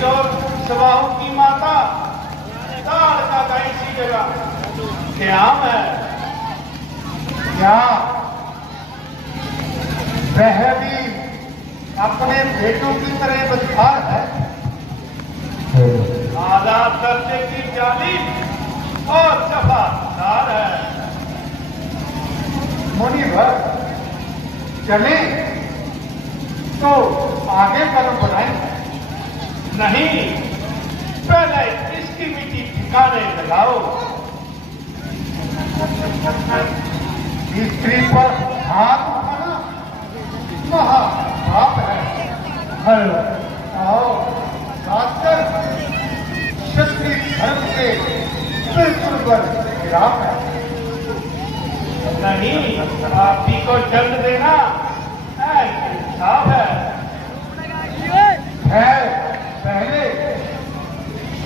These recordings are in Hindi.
जो सवाहू की माता दाल का कहीं सी जगह क्या है? क्या वह भी अपने बेटों की तरह बदकार है? आला दर्जे की जाली और जफादार है। मुनिवर चले तो आगे कदम बढ़ाएं। नहीं, पहले इसकी मिट्टी ठिकाने लगाओ। स्त्री पर हाथ उठाना महापाप है। हेलो, आओ खासकर क्षत्रिय धर्म के बिल्कुल खिलाफ है। नहीं, आप ही को जन्म देना इंसाफ है। पहले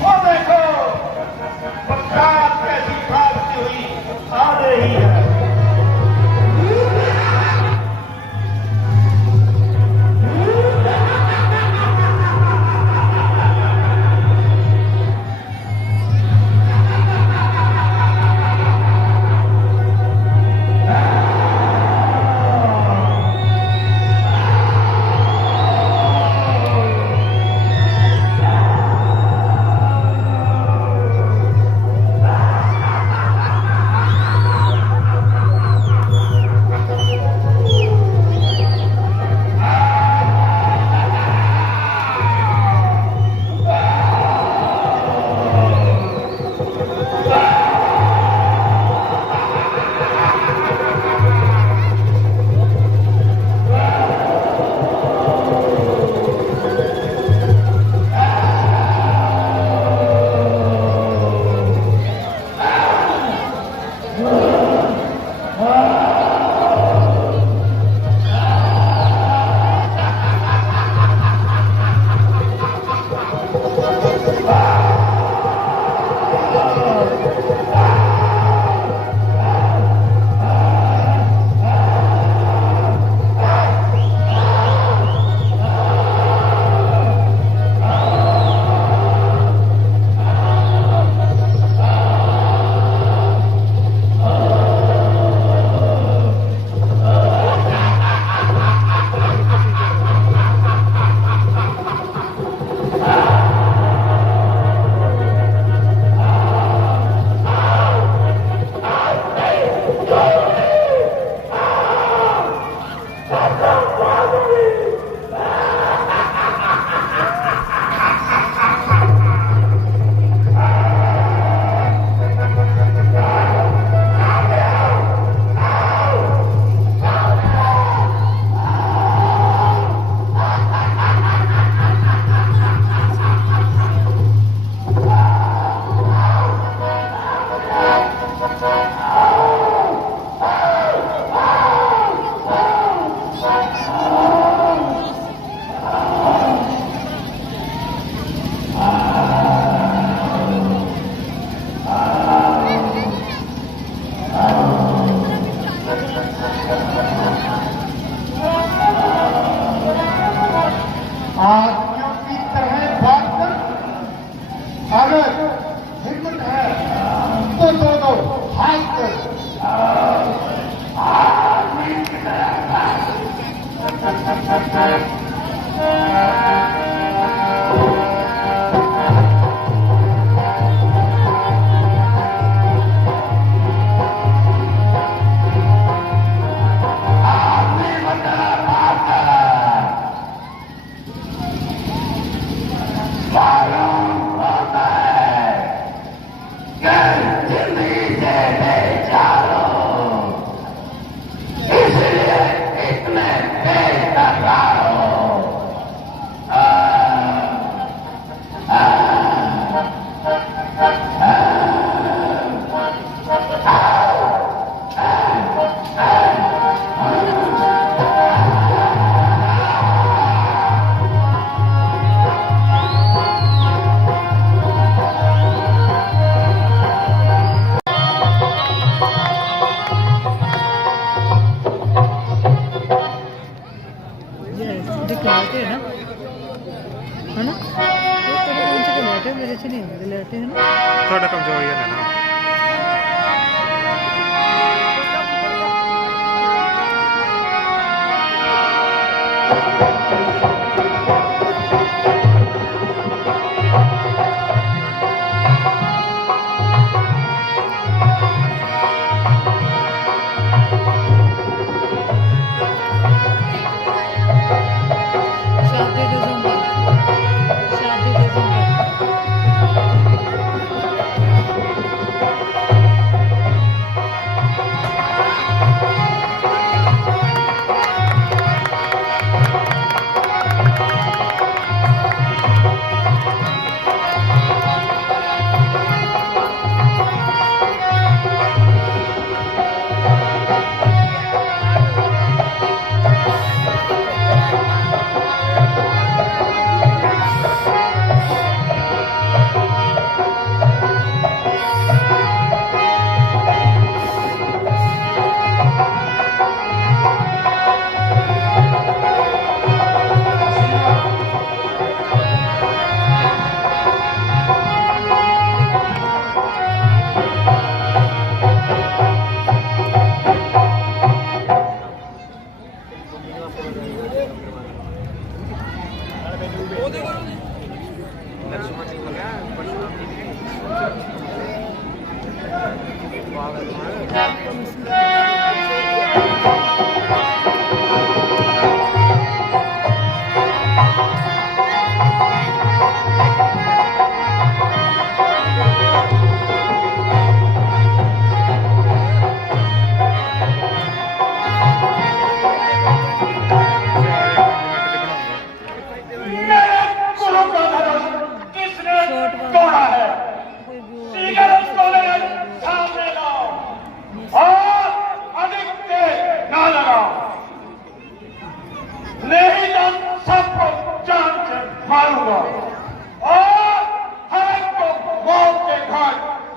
वो देखो, बरसात कैसी भागती हुई आ रही है। लेटे मेरे से नहीं होंगे, लेटे हैं ना। थोड़ा कमजोरी है ना। शादी के जुम्मन, शादी के जुम्मन।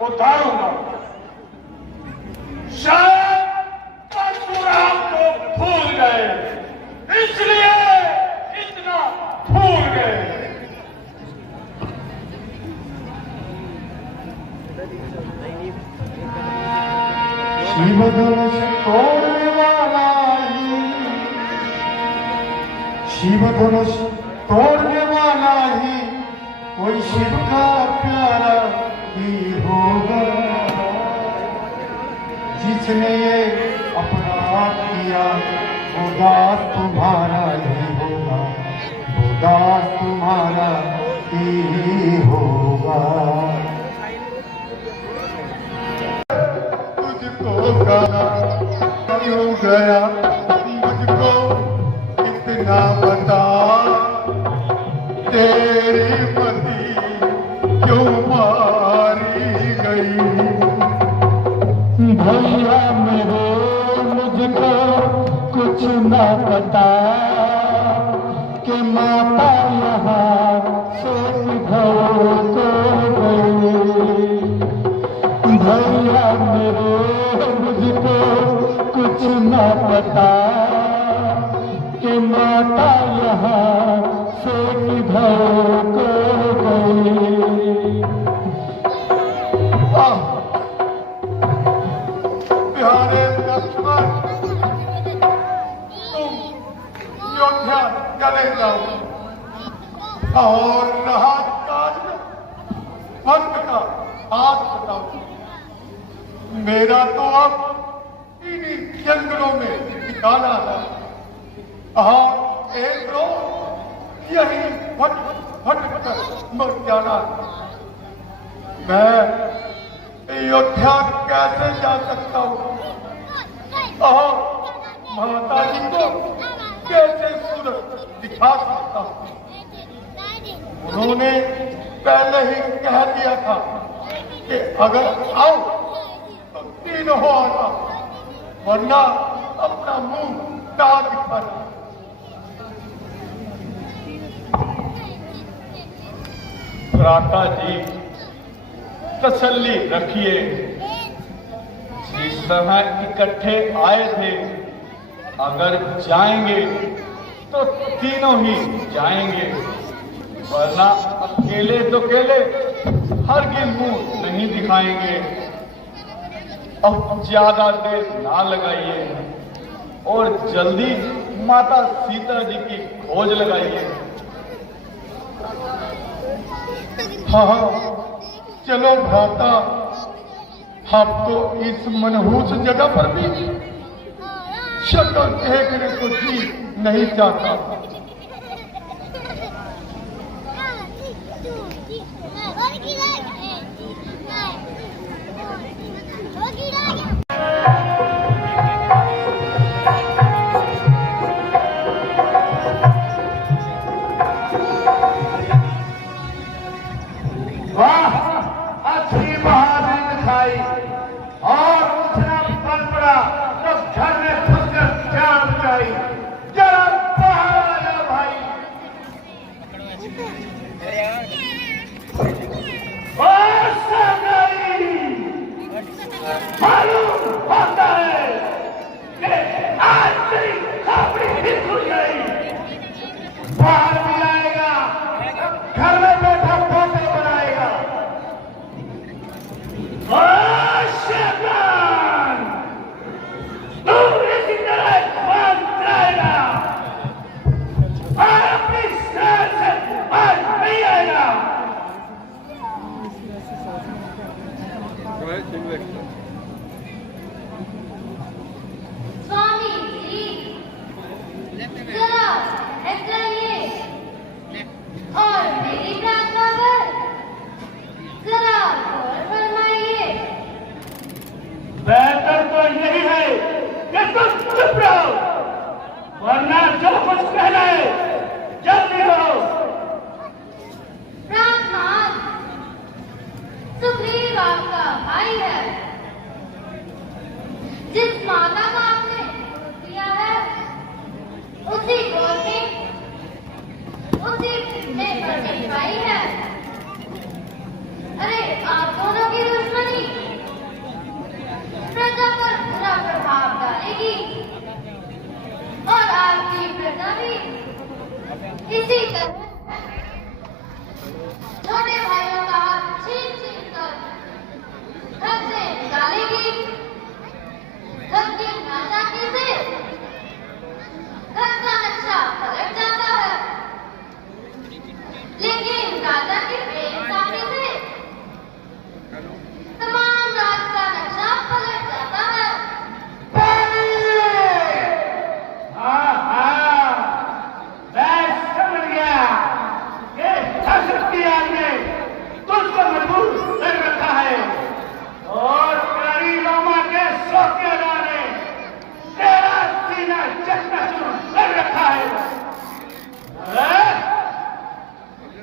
उतारूंगा। शायद परशुराम को भूल गए, इसलिए इतना भूल गए। शिव धनुष तोड़ने वाला ही, शिव धनुष तोड़ने वाला ही कोई शिव का प्यारा ही होगा। जिसने ये अपराध किया वो दास तुम्हारा ही होगा, वो दास तुम्हारा ही होगा। तुझको गाना क्यों गया, मुझको इतना बता, तेरी पति क्यों मारी गई। भैया मेरे मुझको कुछ न पता कि माता यहाँ सोच घर को गई। भैया मेरे मुझको कुछ न पता कि माता यहाँ सोच घर को गई। प्यारे लक्ष्मण, तुम अयोध्या चले जाओ और राहत काज में भक्त का हाथ बताओ। मेरा तो अब इन्हीं जंगलों में ठिकाना है और एक रोज यही भटक भटक कर मर जाना। मैं अयोध्या कैसे जा सकता हूँ और माता जी को कैसे सूरत दिखा सकता हूँ। उन्होंने पहले ही कह दिया था कि अगर आओ तो तीनों हो आना, वरना अपना मुंह ना दिखाना। भ्राता जी तसल्ली रखिए, जिस तरह इकट्ठे आए थे अगर जाएंगे तो तीनों ही जाएंगे, वरना अकेले केले तो केले हरगिज मुंह नहीं दिखाएंगे। अब ज्यादा देर ना लगाइए और जल्दी माता सीता जी की खोज लगाइए। हाँ, चलो भ्राता, अब तो इस मनहूस जगह पर भी शक्ल देखने को जी नहीं चाहता। वाह, अच्छी महादेव दिखाई और उठना बन पड़ा तो घर में घुसकर जान बचाई। जरा बाहर आ जाओ भाई। और सामने मालूम होता है कि आज तेरी खोपड़ी ठीक हो गई। बाहर भी आएगा, घर में बैठा फोटो बनाएगा। और शैतान, तू इसी तरह ख्वाब कराएगा और अपनी शहर से आज नहीं आएगा। स्वामी जी, जरा ऐसा ये और मेरी प्रार्थना पर जरा गौर फरमाइए। बेहतर तो यही है कि तुम चुप रहो, वरना जो कुछ कहना है जल्दी करो। प्रार्थना सुग्रीव आपका भाई है। जिस माता का आपने किया है उसी गोद में उसी में प्रकट भाई है। अरे आप दोनों की दुश्मनी प्रजा पर बुरा प्रभाव डालेगी और आपकी प्रजा भी इसी तरह छोटे भाइयों का हाथ छीन छीन कर घर से निकालेगी। घर की नाचाकी से घर का नक्शा पलट जाता है, लेकिन राजा की बेइंसाफी से तमाम राज का नक्शा पलट जाता है। मैं समझ गया कि हसरतियान ने तुझको मजबूर कर रखा है और कारी लोमा के सोकेदार ने तेरा सीना चकनाचूर कर रखा है।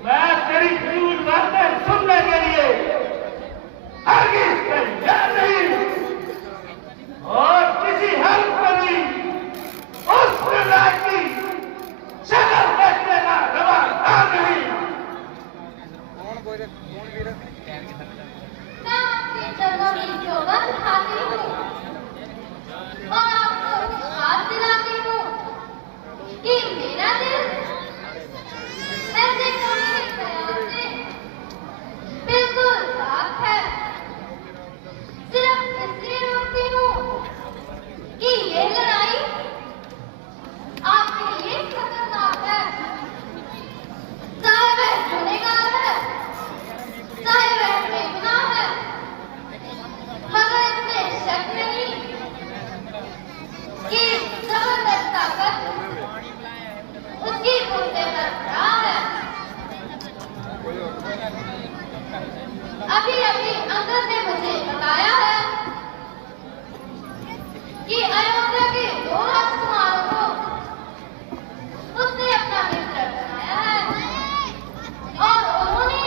मैं तेरी झूठ बातें सुनने के लिए हरगिज़ तैयार नहीं और किसी हल पर भी उस प्रकार की शक्ल देखने का रवाना नहीं। मैं आपके चरणों की सौगंध खाती हूँ और आपको विश्वास दिलाती हूँ कि मेरा दिल ऐसे कोई ख्याल से बिल्कुल साफ है। सिर्फ इसलिए रोकती हूँ कि ये लड़ाई आपके लिए खतरनाक है। चाहे वह गुनहगार है, चाहे वह बेगुनाह है, मगर इसमें शक नहीं कि जबरदस्त ताकत उसकी बूंदे पर खड़ा है। अभी अभी अंगद ने मुझे बताया है कि अयोध्या के 2 राजकुमारों को उसने अपना मित्र बनाया है और उन्होंने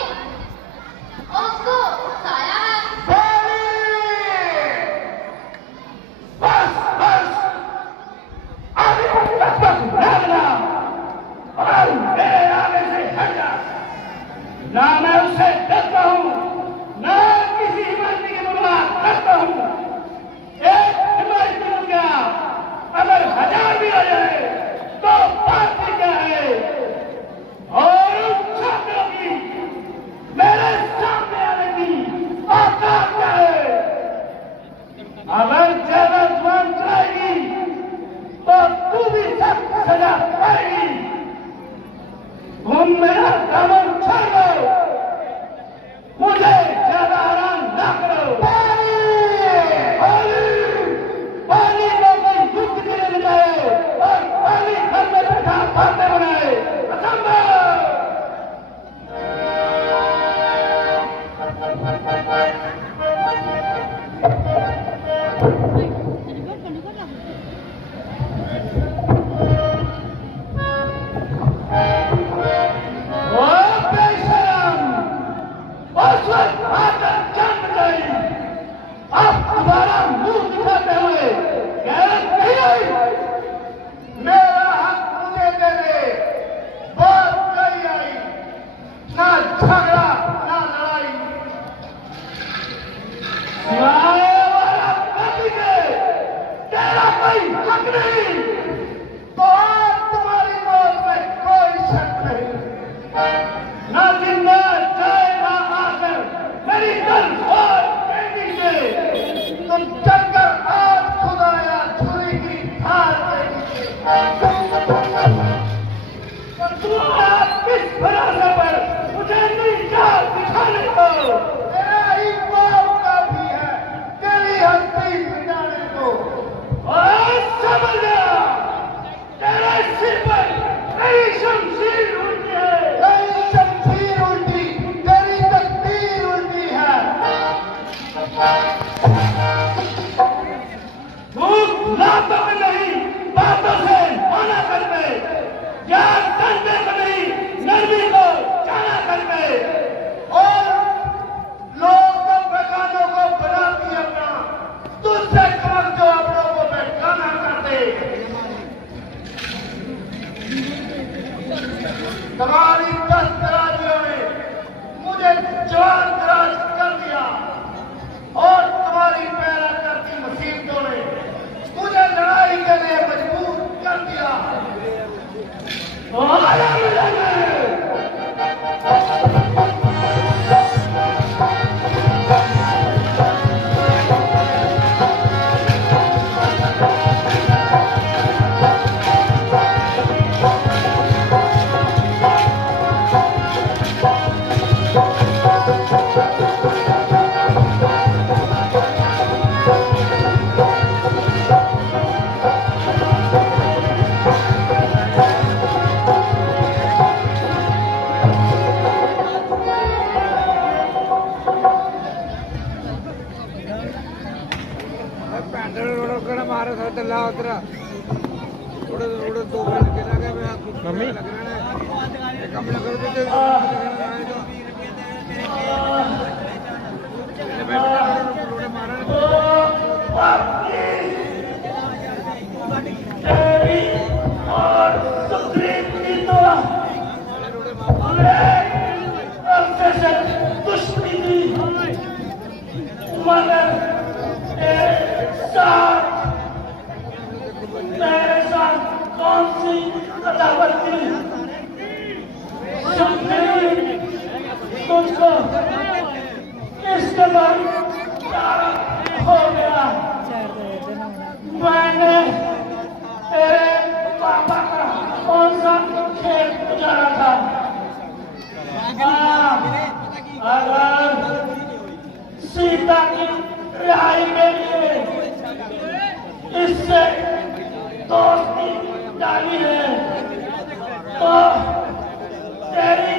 उसको उकसाया है। बस बस, आगे बस बस भागना और मेरे आगे से हट जा। ना मैं उससे डरता हूँ, ना किसी हिमालय की परवाह करता हूँ। एक हिमालय मिल गया, अगर 1000 भी आ जाए तो बात ही क्या है। और उन छात्रों की मुझे जवान दराज कर दिया और तुम्हारी पैरा करती मुसीबतों ने मुझे लड़ाई के लिए मजबूर कर दिया। मम्मी मेरे साथ कौन सी अदावत थी? तुझको इसके बाद क्या हो गया? मैंने तेरे पापा का कौन सा खेल गुजारा था? अगर सीता की रिहाई के लिए इससे दोस्ती डाली है तो तेरी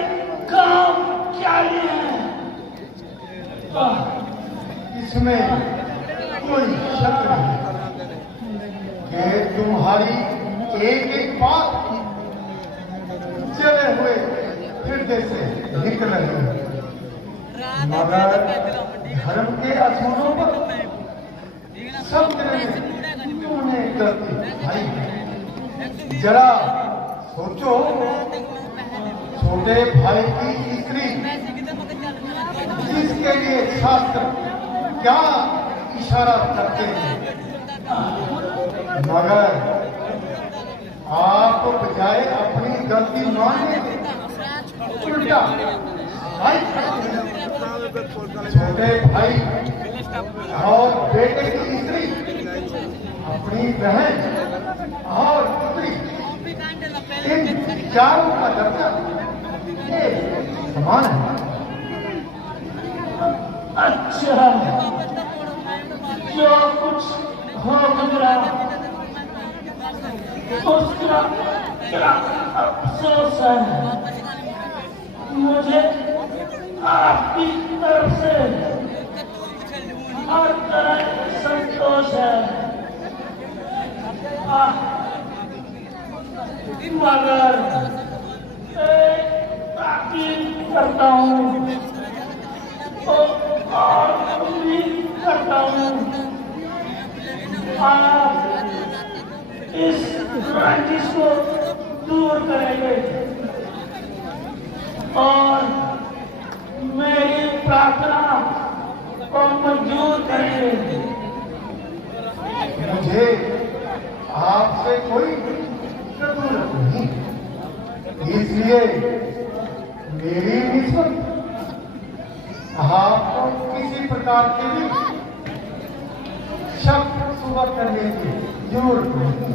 काम क्या है? इसमें कोई शक नहीं कि तुम्हारी एक एक बात जले हुए हृदय से निकल रही है, मगर धर्म के असूलों पर सब तुमने गलती भाई। जरा सोचो, छोटे भाई की स्त्री जिसके लिए शास्त्र क्या इशारा करते हैं, मगर आप बजाय अपनी गलती मानने उल्टा भाई छोटे भाई और बेटे की स्त्री अपनी बहन और पुत्री इन चारों का दर्जा समान है। अच्छा, जो कुछ हो गुजरा उसका क्या अफसोस है? मुझे आपकी तरफ से हर तरह संतोष है, मगर ताकीद करता हूँ और उम्मीद करता हूँ आप इस रंजिश को दूर करेंगे और मेरी प्रार्थना को मंजूर करेंगे। मुझे आपसे कोई जरूरत नहीं, इसलिए मेरी निस्बत आपको किसी प्रकार के भी शक सुबह करने की जरूरत नहीं।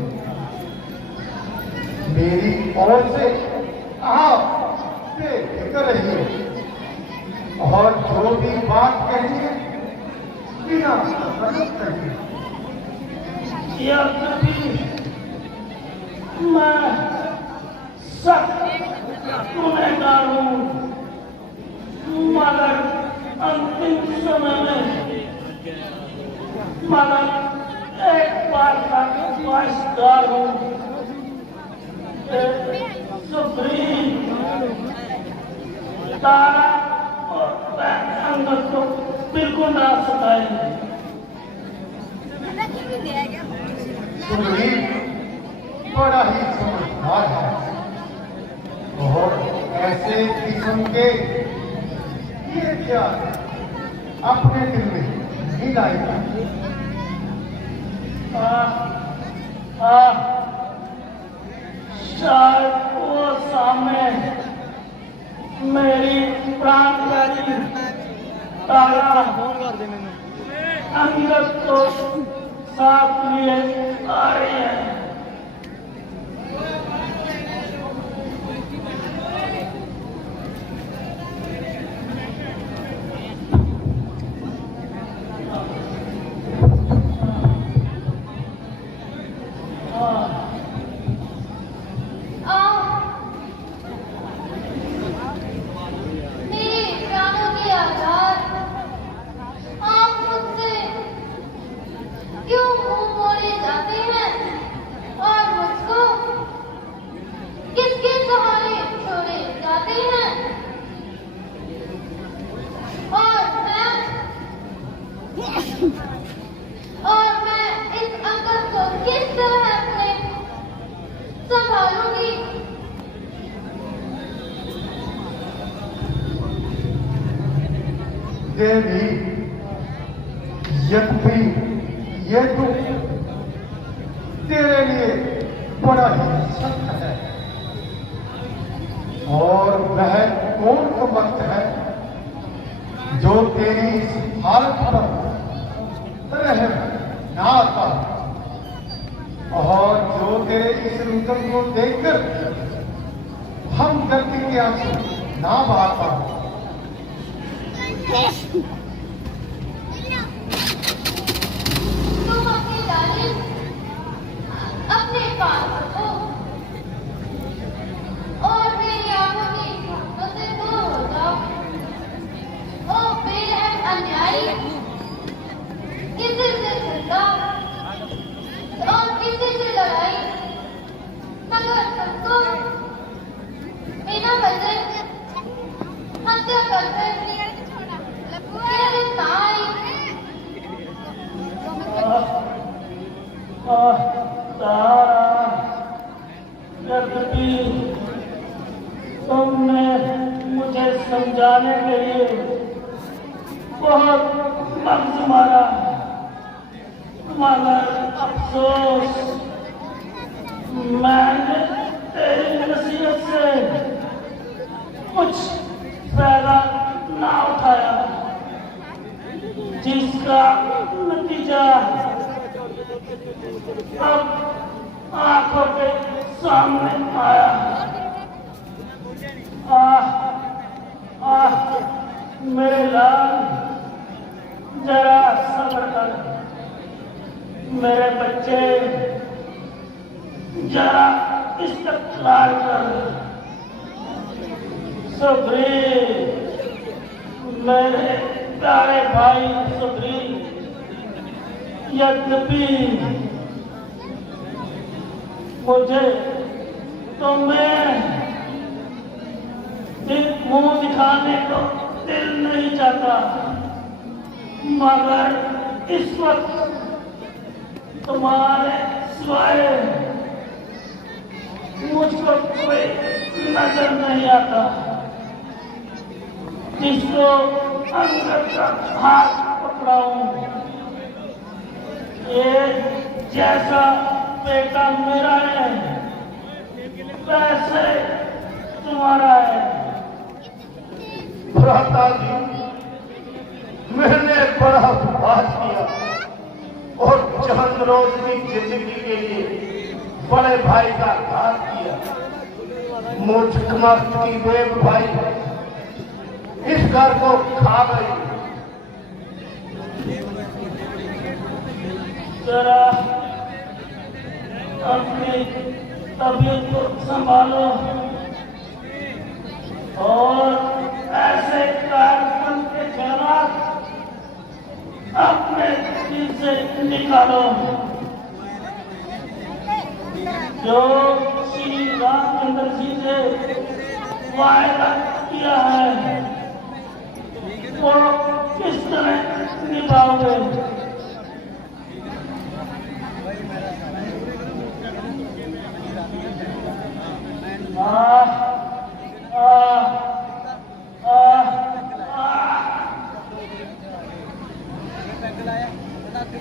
मेरी ओर से आप बेफिक्र रहिए और जो भी बात कहिए बिना मदद करिए। यह कभी मैं सख्त गुनहगार हूँ, मगर अंतिम समय में मगर एक बार का वास्तार हूँ। सुप्रीम तारा और अंदर को बिल्कुल ना सताए। सुनील बड़ा ही समझदार है और ऐसे किस्म के ये ख्याल अपने दिल में नहीं लाएगा। शायद वो सामने मेरी प्राण प्यारी तारा अंगद को साथ लिए आ रही है। मेरे प्राणों के आधार आप मुझसे क्यों मुंह मोड़े जाते हैं और मुझको किसके सहारे छोड़े जाते हैं? और मैं इस अंकल को किस तरह अपने संभालूंगी? देवी, यद्यपि ये दुख तेरे लिए बड़ा ही सख्त है, और वह कौन का वक्त है जो तेरी इस हालत पर रहम ना आता, और जो तेरे इस रुदन को देखकर हम गलती के आंसू ना बहाता। तुम अपनी जालिम अपने पास रखो और मेरी आंखों की झपकों से दूर हो जाओ। ओ बेरहम अन्यायी, किसी से झगड़ा और किसी से लड़ाई, मगर तुमको बिना वजह हत्या करते मेरे ताई। तारा, यद्यपि तुमने मुझे समझाने के लिए बहुत वक्त मारा, मगर अफसोस मैंने तेरी नसीहत से कुछ फायदा ना उठाया, जिसका नतीजा अब आंखों के सामने आया। मेरे लाल, जरा सब्र कर। मेरे बच्चे, जरा इस्तक़लाल कर। सुब्री, मेरे प्यारे भाई सुब्री, यद्यपि मुझे तुम्हें मुंह दिखाने को दिल नहीं चाहता, मगर इस वक्त तुम्हारे सिवाय मुझको कोई नजर नहीं आता जिसको अंदर का हाथ पकड़ाऊं। एक जैसा बेटा मेरा है, वैसे तुम्हारा है। भ्राता जी, मैंने बड़ा बात किया और चंद रोज की जिंदगी के लिए बड़े भाई का घात किया। मुझ मस्त की बेवफाई इस घर को खा गई। जरा अपनी तबीयत को संभालो और ऐसे कार्यक्रम के खिलाफ अपने दिल से निकालो जो श्री रामचंद्र जी से वायदा किया है, वो किस तरह निभाओगे? आ, आ, आ, आ,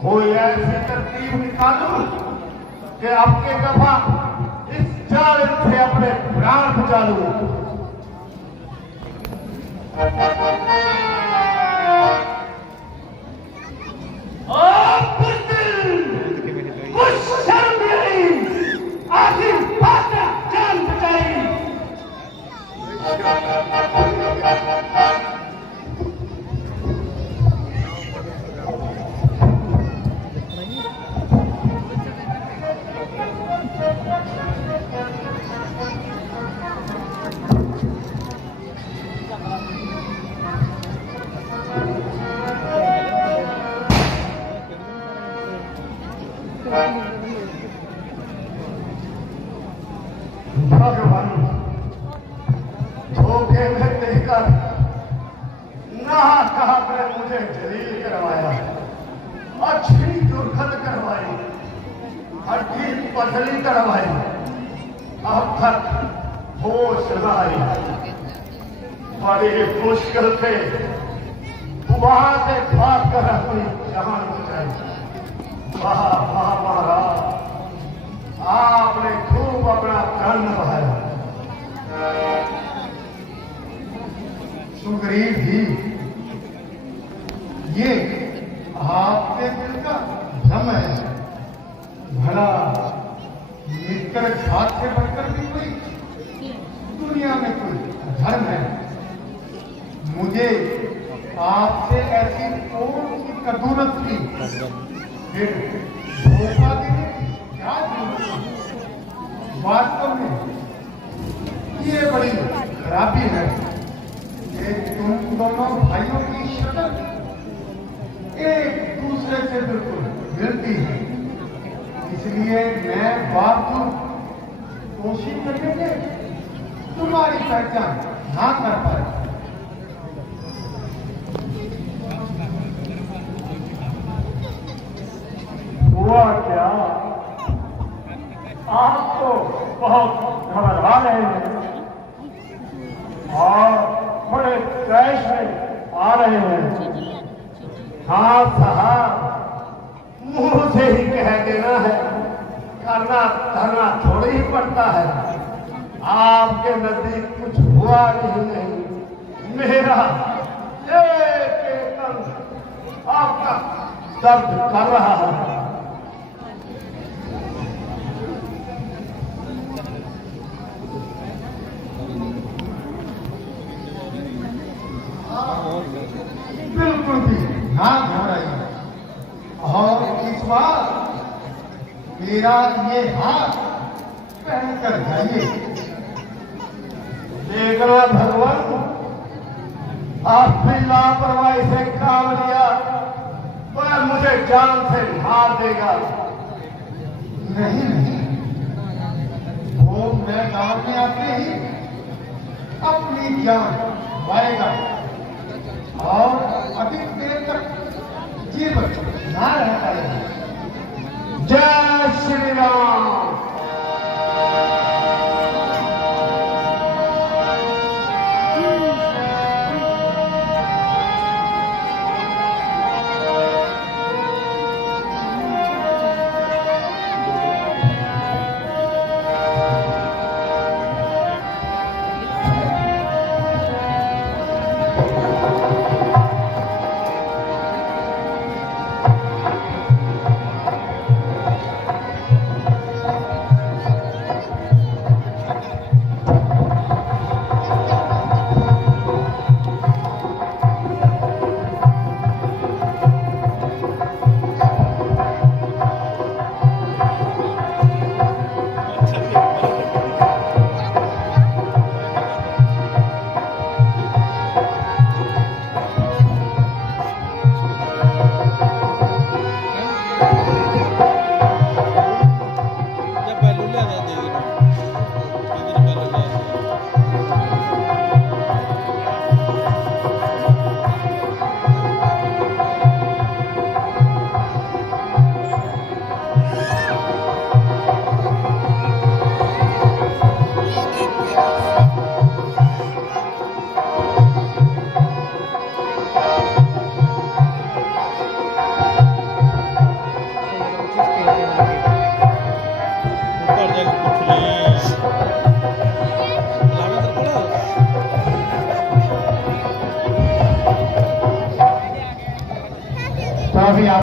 कोई ऐसी तरकीब निकालूं कि आपके दफा इस जालिम से अपने प्राण बचा लूं। आखिर फाटा जान बचाई। भगवान धोखे में देकर नहा कहा कर मुझे जलील करवाया, अच्छी दुर्गंध करवाई, हड्डी पतली करवाई, अब तक होश न आई। बड़ी मुश्किल से वहां से भाग कर अपनी जान बचाई। वाह वाह महाराज, आपने खूब अपना प्राण बहाया। सुग्रीव जी, ये आपके दिल का भ्रम है। भला मित्र घात से बढ़कर भी कोई दुनिया में कोई धर्म है? मुझे आपसे ऐसी कौन सी कदूरत थी फिर धोखा देने की क्या जरूरत है? वास्तव में ये बड़ी खराबी है कि तुम दोनों भाइयों की शक्ल एक दूसरे से बिल्कुल मिलती है। इसलिए मैं बावजूद कोशिश करने के तुम्हारी पहचान ना कर पाया। हुआ क्या? आप तो बहुत घबरा रहे हैं और बड़े क्रैश में आ रहे हैं। हाँ साहब, मुंह से ही कह देना है, करना धरना थोड़ी ही पड़ता है। आपके नजदीक कुछ हुआ नहीं। मेरा एक अंग आपका दर्द कर रहा है। बिल्कुल भी ना घबराइए और इस बार मेरा ये हाथ पहन कर जाइए। देखना भगवान, आपने लापरवाही से काम लिया वह मुझे जान से मार देगा। नहीं नहीं, वो मैं गांव में आते ही अपनी जान पाएगा और अधिक देर तक जीवन ना रह पाएगा। जय श्री राम। काफी